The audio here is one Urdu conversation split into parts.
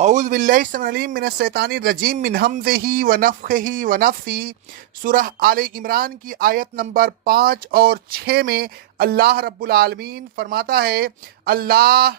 اعوذ باللہ السمیع العلیم من الشیطان الرجیم من ہمزہ ونفخہ ونفثہ۔ سورہ آل عمران کی آیت نمبر 5 اور 6 میں اللہ رب العالمین فرماتا ہے، اللہ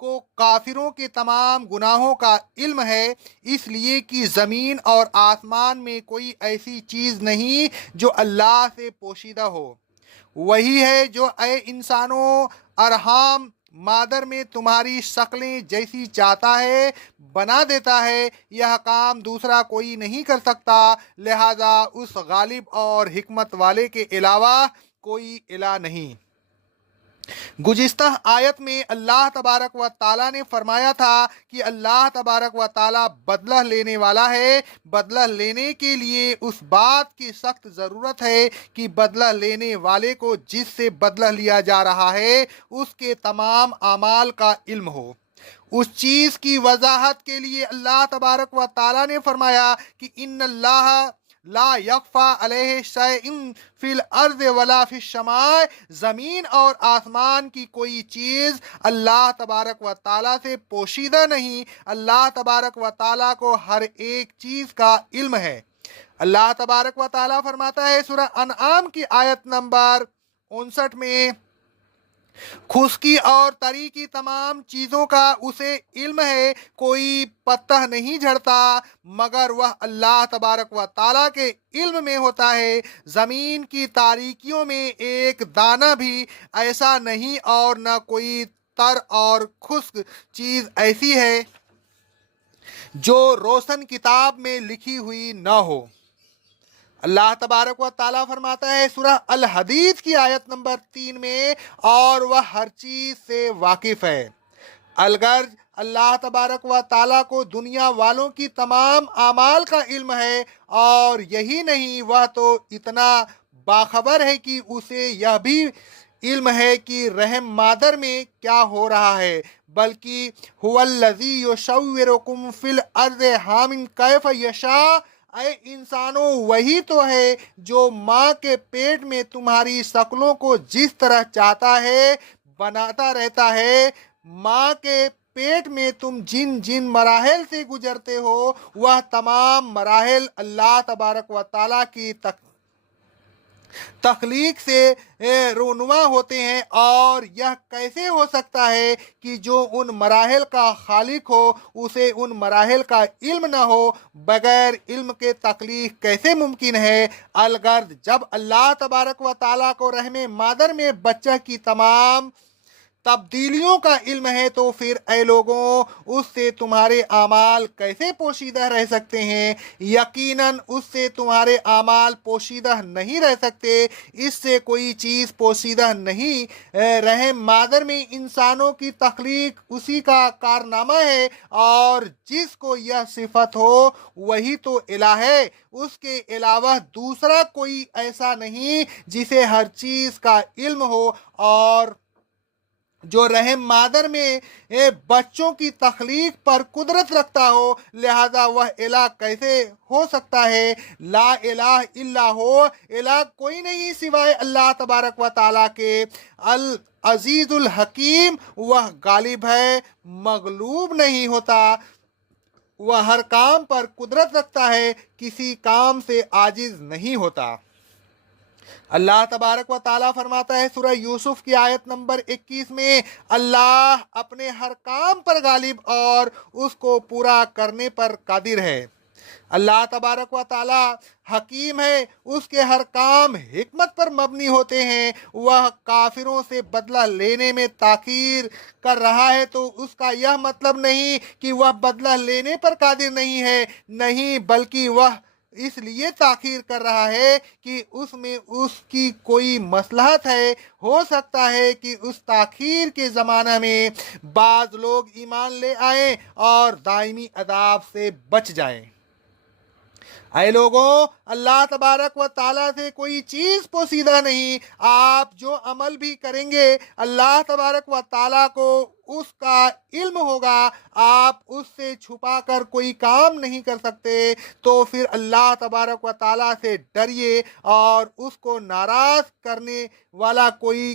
کو کافروں کے تمام گناہوں کا علم ہے، اس لیے کہ زمین اور آسمان میں کوئی ایسی چیز نہیں جو اللہ سے پوشیدہ ہو۔ وہی ہے جو اے انسانوں ارحام مادر میں تمہاری شکلیں جیسی چاہتا ہے بنا دیتا ہے، یہ کام دوسرا کوئی نہیں کر سکتا، لہذا اس غالب اور حکمت والے کے علاوہ کوئی الہ نہیں۔ گزشتہ آیت میں اللہ تبارک و تعالیٰ نے فرمایا تھا کہ اللہ تبارک و تعالیٰ بدلہ لینے والا ہے۔ بدلہ لینے کے لیے اس بات کی سخت ضرورت ہے کہ بدلہ لینے والے کو جس سے بدلہ لیا جا رہا ہے اس کے تمام اعمال کا علم ہو۔ اس چیز کی وضاحت کے لیے اللہ تبارک و تعالیٰ نے فرمایا کہ ان اللہ لا یخفی علیہ شیء فی الارض ولا فی السماء، زمین اور آسمان کی کوئی چیز اللہ تبارک و تعالیٰ سے پوشیدہ نہیں۔ اللہ تبارک و تعالیٰ کو ہر ایک چیز کا علم ہے۔ اللہ تبارک و تعالیٰ فرماتا ہے سورہ انعام کی آیت نمبر 59 میں، خشکی اور تری کی تمام چیزوں کا اسے علم ہے، کوئی پتہ نہیں جھڑتا مگر وہ اللہ تبارک و تعالیٰ کے علم میں ہوتا ہے۔ زمین کی تاریکیوں میں ایک دانہ بھی ایسا نہیں اور نہ کوئی تر اور خشک چیز ایسی ہے جو روشن کتاب میں لکھی ہوئی نہ ہو۔ اللہ تبارک و تعالیٰ فرماتا ہے سورہ الحدید کی آیت نمبر 3 میں، اور وہ ہر چیز سے واقف ہے۔ الغرض اللہ تبارک و تعالیٰ کو دنیا والوں کی تمام اعمال کا علم ہے، اور یہی نہیں وہ تو اتنا باخبر ہے کہ اسے یہ بھی علم ہے کہ رحم مادر میں کیا ہو رہا ہے، بلکہ هو الذی یصورکم فی الارض حامٍ کیف یشاء، اے انسانوں وہی تو ہے جو ماں کے پیٹ میں تمہاری شکلوں کو جس طرح چاہتا ہے بناتا رہتا ہے۔ ماں کے پیٹ میں تم جن جن مراحل سے گزرتے ہو وہ تمام مراحل اللہ تبارک و تعالیٰ کی تخلیق سے رونما ہوتے ہیں، اور یہ کیسے ہو سکتا ہے کہ جو ان مراحل کا خالق ہو اسے ان مراحل کا علم نہ ہو؟ بغیر علم کے تخلیق کیسے ممکن ہے؟ الغرض جب اللہ تبارک و تعالیٰ کو رحم مادر میں بچہ کی تمام تبدیلیوں کا علم ہے تو پھر اے لوگوں اس سے تمہارے اعمال کیسے پوشیدہ رہ سکتے ہیں؟ یقیناً اس سے تمہارے اعمال پوشیدہ نہیں رہ سکتے، اس سے کوئی چیز پوشیدہ نہیں۔ رحم مادر میں انسانوں کی تخلیق اسی کا کارنامہ ہے، اور جس کو یہ صفت ہو وہی تو الہ ہے، اس کے علاوہ دوسرا کوئی ایسا نہیں جسے ہر چیز کا علم ہو اور جو رحم مادر میں بچوں کی تخلیق پر قدرت رکھتا ہو، لہذا وہ الہ کیسے ہو سکتا ہے؟ لا الہ الا ہو، الہ کوئی نہیں سوائے اللہ تبارک و تعالیٰ کے۔ العزیز الحکیم، وہ غالب ہے، مغلوب نہیں ہوتا، وہ ہر کام پر قدرت رکھتا ہے، کسی کام سے عاجز نہیں ہوتا۔ اللہ تبارک و تعالیٰ فرماتا ہے سورہ یوسف کی آیت نمبر 21 میں، اللہ اپنے ہر کام پر غالب اور اس کو پورا کرنے پر قادر ہے۔ اللہ تبارک و تعالیٰ حکیم ہے، اس کے ہر کام حکمت پر مبنی ہوتے ہیں۔ وہ کافروں سے بدلہ لینے میں تاخیر کر رہا ہے تو اس کا یہ مطلب نہیں کہ وہ بدلہ لینے پر قادر نہیں ہے، نہیں، بلکہ وہ اس لیے تاخیر کر رہا ہے کہ اس میں اس کی کوئی مصلحت ہے۔ ہو سکتا ہے کہ اس تاخیر کے زمانہ میں بعض لوگ ایمان لے آئیں اور دائمی عذاب سے بچ جائیں۔ اے لوگوں اللہ تبارک و تعالیٰ سے کوئی چیز پوشیدہ نہیں۔ آپ جو عمل بھی کریں گے اللہ تبارک و تعالیٰ کو اس کا علم ہوگا، آپ اس سے چھپا کر کوئی کام نہیں کر سکتے۔ تو پھر اللہ تبارک و تعالیٰ سے ڈریے، اور اس کو ناراض کرنے والا کوئی